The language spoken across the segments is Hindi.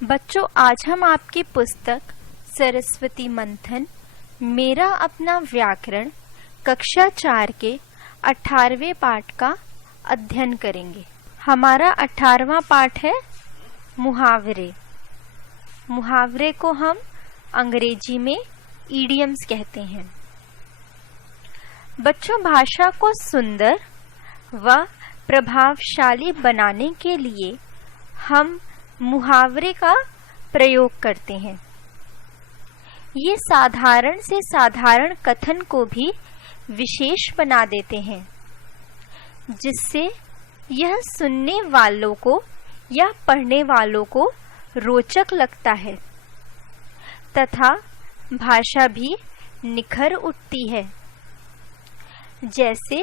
बच्चों, आज हम आपकी पुस्तक सरस्वती मंथन मेरा अपना व्याकरण कक्षा 4 के 18वें पाठ का अध्ययन करेंगे। हमारा 18वां पाठ है मुहावरे। मुहावरे को हम अंग्रेजी में इडियम्स कहते हैं। बच्चों, भाषा को सुंदर व प्रभावशाली बनाने के लिए हम मुहावरे का प्रयोग करते हैं। ये साधारण से साधारण कथन को भी विशेष बना देते हैं, जिससे यह सुनने वालों को या पढ़ने वालों को रोचक लगता है तथा भाषा भी निखर उठती है। जैसे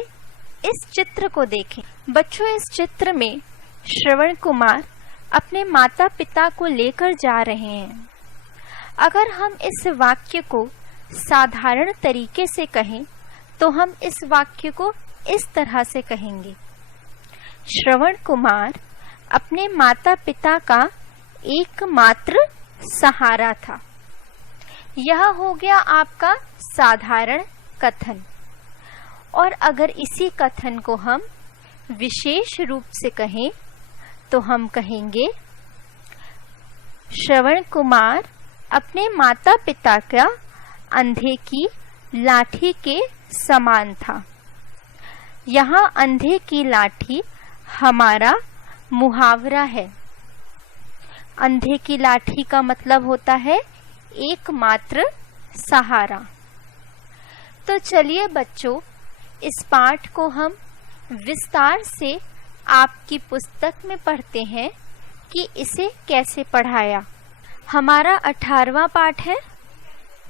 इस चित्र को देखें। बच्चों, इस चित्र में श्रवण कुमार अपने माता पिता को लेकर जा रहे हैं। अगर हम इस वाक्य को साधारण तरीके से कहें तो हम इस वाक्य को इस तरह से कहेंगे। श्रवण कुमार अपने माता पिता का एकमात्र सहारा था। यह हो गया आपका साधारण कथन। और अगर इसी कथन को हम विशेष रूप से कहें तो हम कहेंगे, श्रवण कुमार अपने माता पिता का अंधे की लाठी के समान था। यहाँ अंधे की लाठी हमारा मुहावरा है। अंधे की लाठी का मतलब होता है एकमात्र सहारा। तो चलिए बच्चों, इस पाठ को हम विस्तार से आपकी पुस्तक में पढ़ते हैं कि इसे कैसे पढ़ाया। हमारा 18वां पाठ है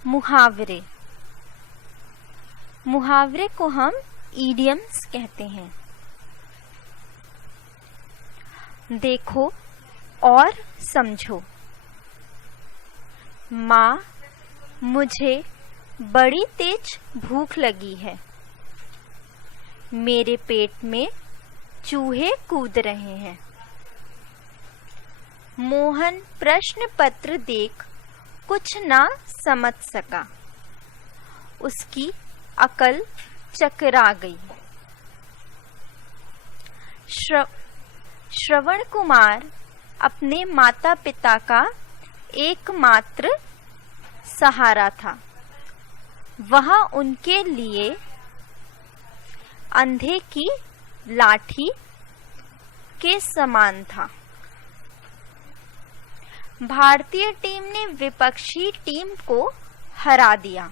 मुहावरे। मुहावरे को हम इडियम्स कहते हैं। देखो और समझो। माँ, मुझे बड़ी तेज भूख लगी है। मेरे पेट में चूहे कूद रहे हैं। मोहन प्रश्न पत्र देख कुछ ना समझ सका। उसकी अकल चकरा गई। श्रवण कुमार अपने माता पिता का एकमात्र सहारा था। वह उनके लिए अंधे की लाठी के समान था। भारतीय टीम ने विपक्षी टीम को हरा दिया।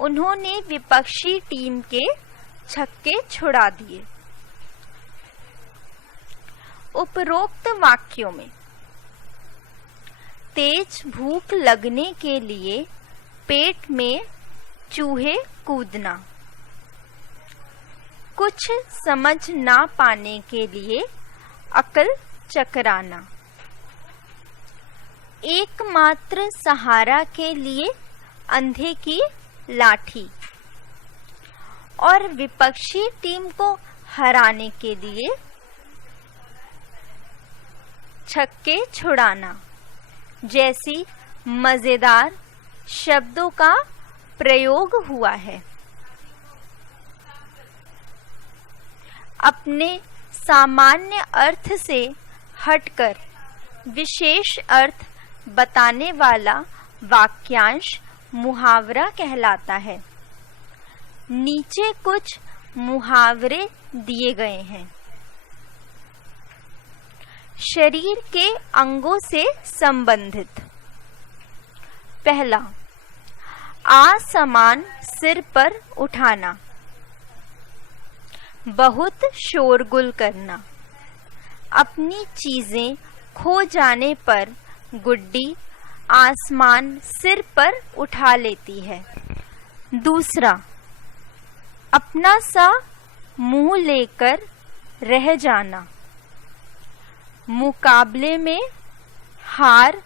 उन्होंने विपक्षी टीम के छक्के छुड़ा दिए। उपरोक्त वाक्यों में तेज भूख लगने के लिए पेट में चूहे कूदना, कुछ समझ ना पाने के लिए अकल चकराना, एकमात्र सहारा के लिए अंधे की लाठी और विपक्षी टीम को हराने के लिए छक्के छुड़ाना जैसी मजेदार शब्दों का प्रयोग हुआ है। अपने सामान्य अर्थ से हटकर विशेष अर्थ बताने वाला वाक्यांश मुहावरा कहलाता है। नीचे कुछ मुहावरे दिए गए हैं। शरीर के अंगों से संबंधित। पहला, आसमान सिर पर उठाना, बहुत शोरगुल करना, अपनी चीजें खो जाने पर गुड्डी आसमान सिर पर उठा लेती है। दूसरा, अपना सा मुंह लेकर रह जाना, मुकाबले में हार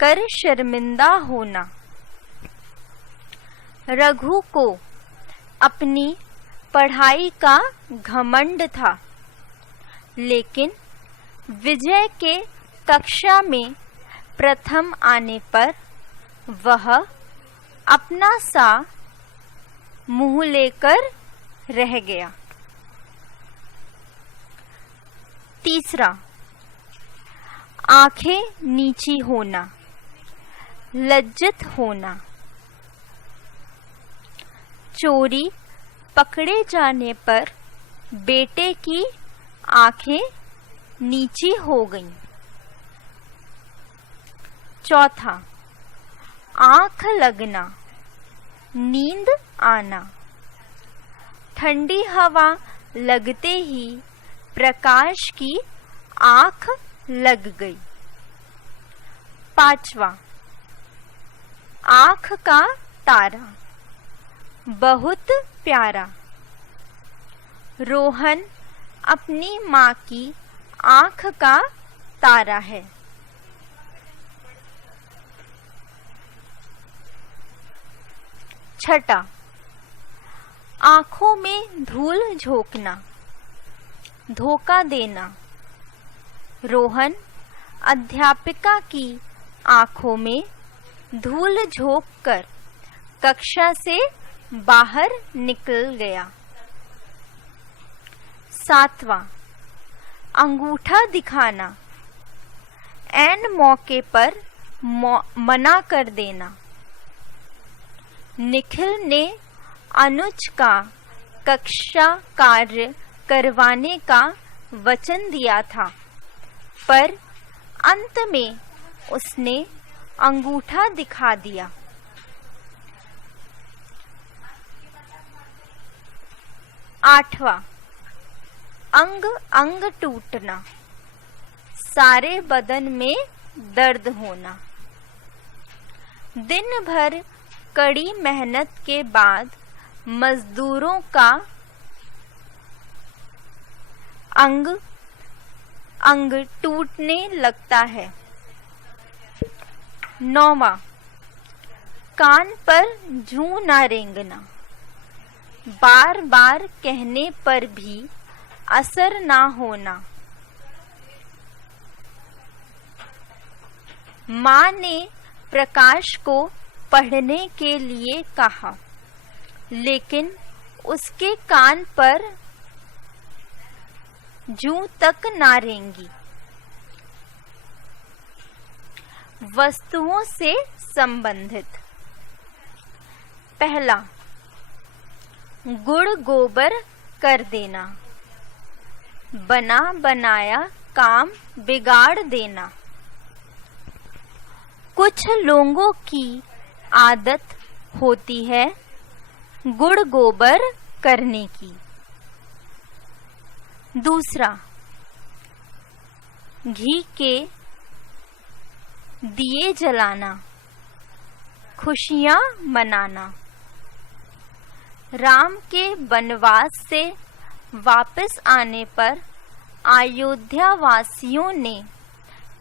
कर शर्मिंदा होना। रघु को अपनी पढ़ाई का घमंड था, लेकिन विजय के कक्षा में प्रथम आने पर वह अपना सा मुंह लेकर रह गया। तीसरा, आंखें नीची होना, लज्जित होना। चोरी पकड़े जाने पर बेटे की आंखें नीची हो गईं। चौथा, आंख लगना, नींद आना। ठंडी हवा लगते ही प्रकाश की आंख लग गई। पांचवा, आंख का तारा, बहुत प्यारा। रोहन अपनी माँ की आंख का तारा है। छठा, आंखों में धूल झोंकना, धोखा देना। रोहन अध्यापिका की आंखों में धूल झोंककर कक्षा से बाहर निकल गया। सातवां, अंगूठा दिखाना, ऐन मौके पर मना कर देना। निखिल ने अनुज का कक्षा कार्य करवाने का वचन दिया था, पर अंत में उसने अंगूठा दिखा दिया। आठवां, अंग अंग टूटना, सारे बदन में दर्द होना। दिन भर कड़ी मेहनत के बाद मजदूरों का अंग अंग टूटने लगता है। नौवां, कान पर जूं ना रेंगना, बार बार कहने पर भी असर ना होना। माँ ने प्रकाश को पढ़ने के लिए कहा, लेकिन उसके कान पर जूं तक ना रेंगी। वस्तुओं से संबंधित। पहला, गुड़ गोबर कर देना, बना बनाया काम बिगाड़ देना। कुछ लोगों की आदत होती है गुड़ गोबर करने की। दूसरा, घी के दिए जलाना, खुशियां मनाना। राम के वनवास से वापस आने पर अयोध्या वासियों ने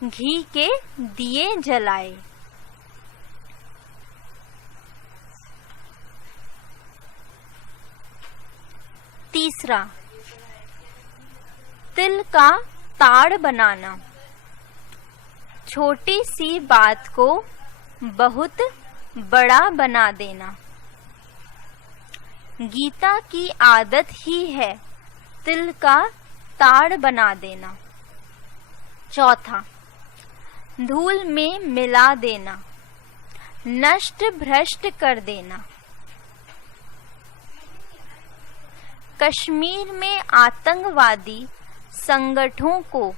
घी के दिए जलाए। तीसरा, तिल का ताड़ बनाना, छोटी सी बात को बहुत बड़ा बना देना। गीता की आदत ही है तिल का ताड़ बना देना। चौथा, धूल में मिला देना, नष्ट भ्रष्ट कर देना। कश्मीर में आतंकवादी संगठनों को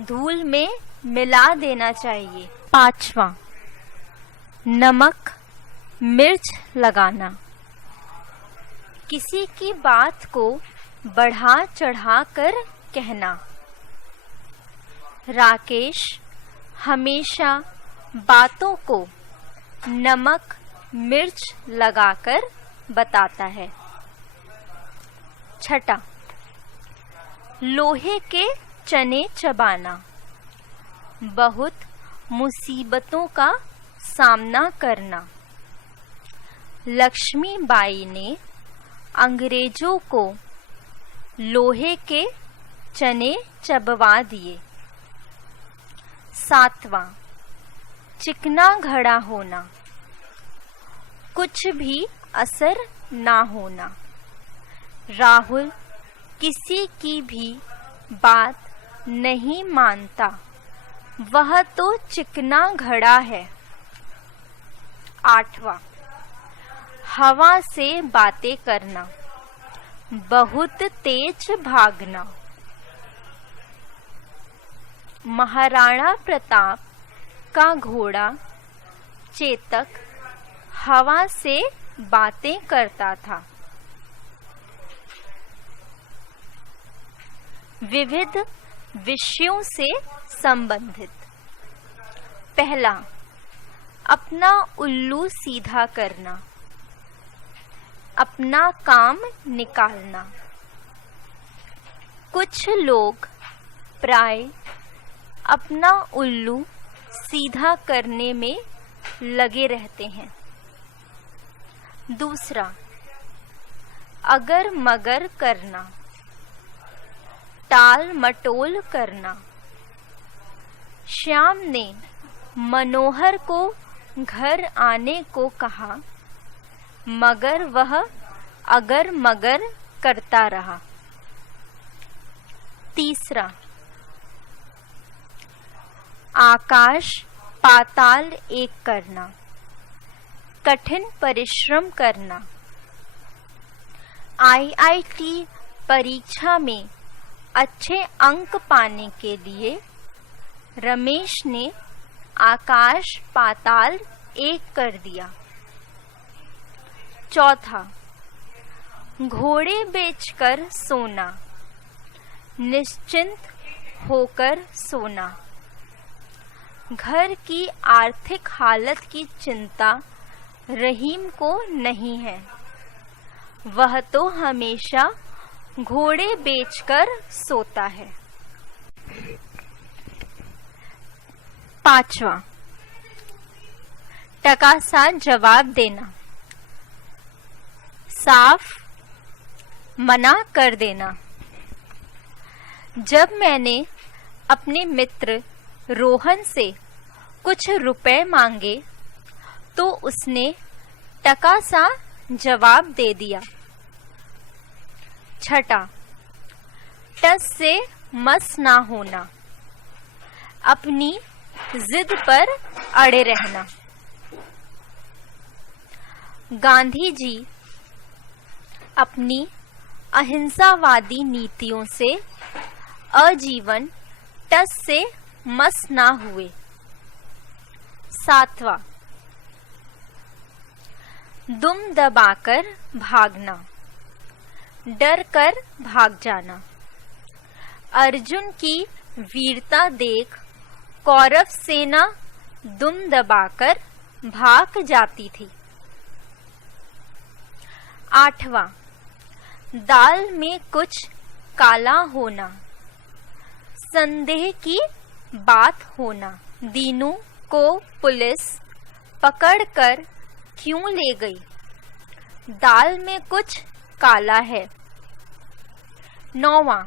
धूल में मिला देना चाहिए। पांचवा, नमक मिर्च लगाना, किसी की बात को बढ़ा चढ़ा कर कहना। राकेश हमेशा बातों को नमक मिर्च लगाकर बताता है। छठा, लोहे के चने चबाना, बहुत मुसीबतों का सामना करना। लक्ष्मीबाई ने अंग्रेजों को लोहे के चने चबवा दिए। सातवां, चिकना घड़ा होना, कुछ भी असर ना होना। राहुल किसी की भी बात नहीं मानता, वह तो चिकना घड़ा है। आठवां, हवा से बातें करना, बहुत तेज भागना। महाराणा प्रताप का घोड़ा चेतक हवा से बातें करता था। विविध विषयों से संबंधित। पहला, अपना उल्लू सीधा करना, अपना काम निकालना। कुछ लोग प्राय अपना उल्लू सीधा करने में लगे रहते हैं। दूसरा, अगर मगर करना, टाल मटोल करना। श्याम ने मनोहर को घर आने को कहा, मगर वह अगर मगर करता रहा। तीसरा, आकाश पाताल एक करना, कठिन परिश्रम करना। IIT परीक्षा में अच्छे अंक पाने के लिए रमेश ने आकाश पाताल एक कर दिया। चौथा, घोड़े बेचकर सोना, निश्चिंत होकर सोना। घर की आर्थिक हालत की चिंता रहीम को नहीं है, वह तो हमेशा घोड़े बेचकर सोता है। पांचवा, टका सा जवाब देना, साफ मना कर देना। जब मैंने अपने मित्र रोहन से कुछ रुपए मांगे तो उसने टका सा जवाब दे दिया। छठा, टस से मस ना होना, अपनी जिद पर अड़े रहना। गांधी जी अपनी अहिंसावादी नीतियों से आजीवन टस से मस ना हुए। सातवां, दुम दबाकर भागना, डर कर भाग जाना। अर्जुन की वीरता देख कौरव सेना दुम दबाकर भाग जाती थी। आठवां, दाल में कुछ काला होना, संदेह की बात होना। दीनू को पुलिस पकड़कर क्यों ले गई? दाल में कुछ काला है। नौवां,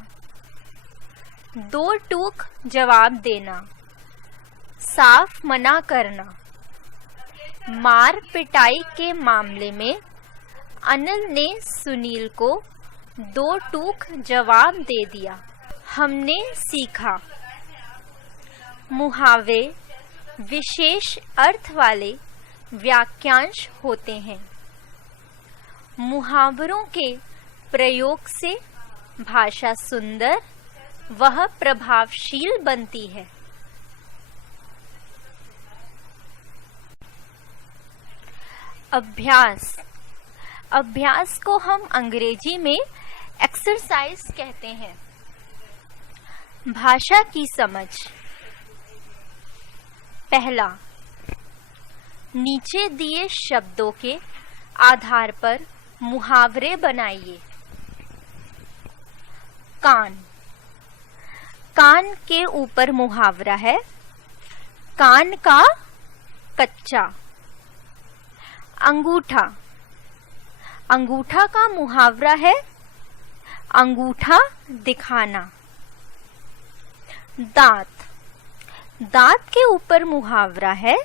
दो टूक जवाब देना, साफ मना करना। मार पिटाई के मामले में अनिल ने सुनील को दो टूक जवाब दे दिया। हमने सीखा, मुहावरे विशेष अर्थ वाले वाक्यांश होते हैं। मुहावरों के प्रयोग से भाषा सुंदर वह प्रभावशील बनती है। अभ्यास। अभ्यास को हम अंग्रेजी में एक्सरसाइज कहते हैं। भाषा की समझ। पहला, नीचे दिए शब्दों के आधार पर मुहावरे बनाइए। कान। कान के ऊपर मुहावरा है, कान का कच्चा। अंगूठा। अंगूठा का मुहावरा है, अंगूठा दिखाना। दांत। दांत के ऊपर मुहावरा है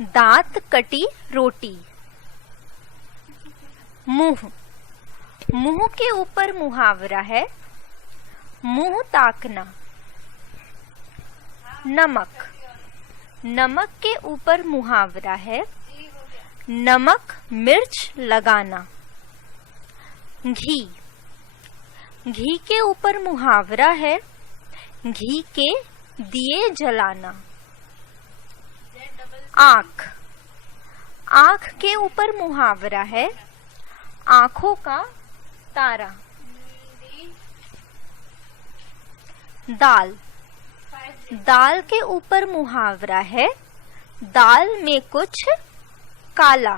दांत कटी रोटी। मुंह, मुंह के ऊपर मुहावरा है मुंह ताकना। नमक, नमक के ऊपर मुहावरा है नमक मिर्च लगाना। घी, घी के ऊपर मुहावरा है घी के दिए जलाना। आँख, आँख के ऊपर मुहावरा है आँखों का तारा। दाल, दाल के ऊपर मुहावरा है दाल में कुछ काला।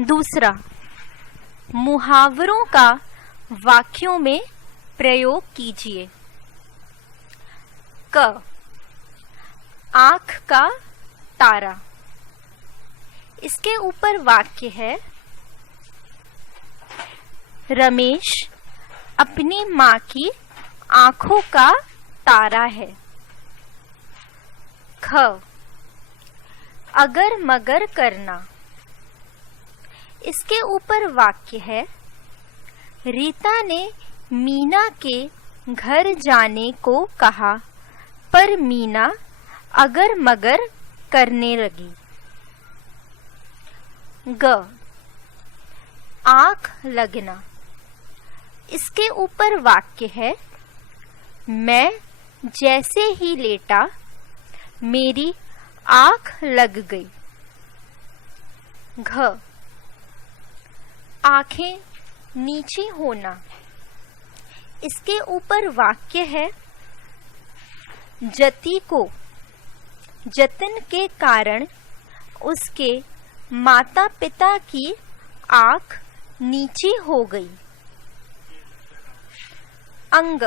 दूसरा, मुहावरों का वाक्यों में प्रयोग कीजिए। क, आँख का तारा। इसके ऊपर वाक्य है रमेश अपनी माँ की आँखों का तारा है। ख, अगर मगर करना। इसके ऊपर वाक्य है रीता ने मीना के घर जाने को कहा पर मीना अगर मगर करने लगी। ग, आँख लगना। इसके ऊपर वाक्य है मैं जैसे ही लेटा मेरी आँख लग गई। घ, आँखें नीची होना। इसके ऊपर वाक्य है जति को जतन के कारण उसके माता पिता की आँख नीची हो गई। अंग,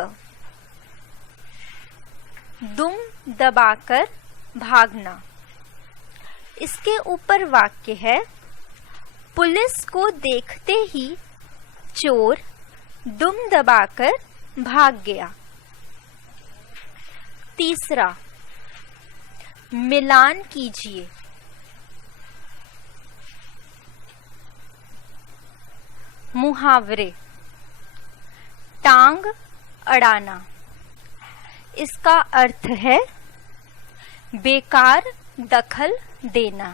दुम दबाकर भागना। इसके ऊपर वाक्य है पुलिस को देखते ही चोर दुम दबाकर भाग गया। तीसरा, मिलान कीजिए। मुहावरे। टांग अड़ाना। इसका अर्थ है बेकार दखल देना।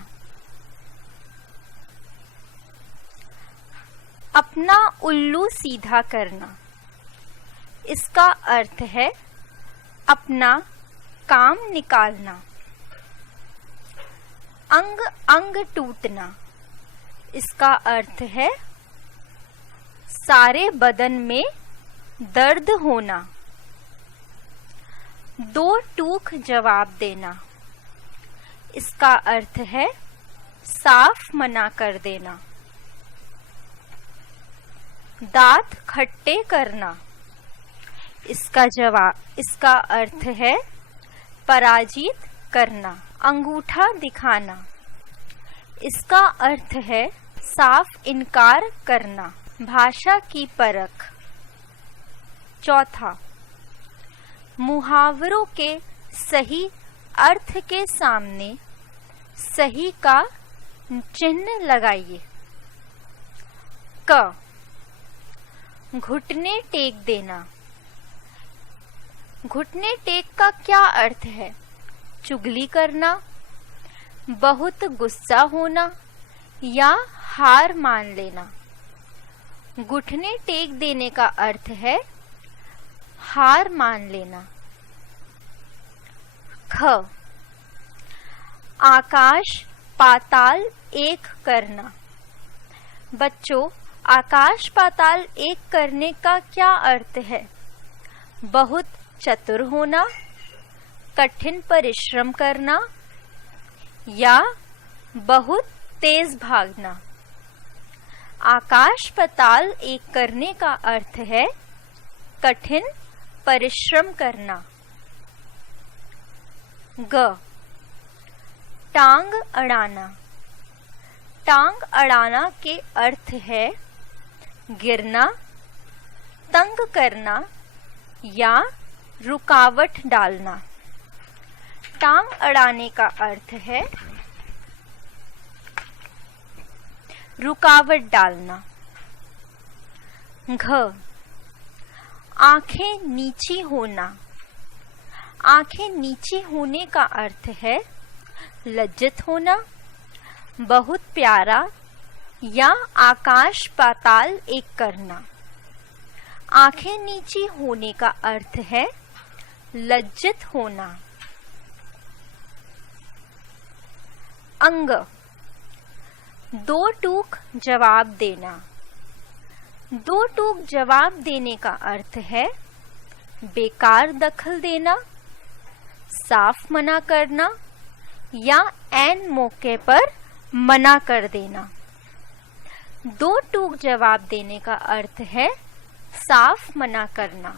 अपना उल्लू सीधा करना। इसका अर्थ है अपना काम निकालना। अंग अंग टूटना। इसका अर्थ है सारे बदन में दर्द होना। दो टूक जवाब देना। इसका अर्थ है साफ मना कर देना। दांत खट्टे करना। इसका अर्थ है पराजित करना। अंगूठा दिखाना। इसका अर्थ है साफ इनकार करना। भाषा की परख। चौथा, मुहावरों के सही अर्थ के सामने सही का चिन्ह लगाइए। क, घुटने टेक देना। घुटने टेक का क्या अर्थ है? चुगली करना, बहुत गुस्सा होना या हार मान लेना। घुटने टेक देने का अर्थ है हार मान लेना। ख, आकाश पाताल एक करना। बच्चों, आकाश पाताल एक करने का क्या अर्थ है? बहुत चतुर होना, कठिन परिश्रम करना या बहुत तेज भागना। आकाश पाताल एक करने का अर्थ है कठिन परिश्रम करना। ग, टांग अड़ाना। टांग अड़ाना के अर्थ है गिरना करना या रुकावट डालना। टांग अड़ाने का अर्थ है रुकावट डालना। घ, आंखें नीची होना। आंखें नीची होने का अर्थ है लज्जित होना, बहुत प्यारा या आकाश पाताल एक करना। आंखें नीची होने का अर्थ है लज्जित होना। अंग, दो टूक जवाब देना। दो टूक जवाब देने का अर्थ है बेकार दखल देना, साफ मना करना या ऐन मौके पर मना कर देना। दो टूक जवाब देने का अर्थ है साफ मना करना।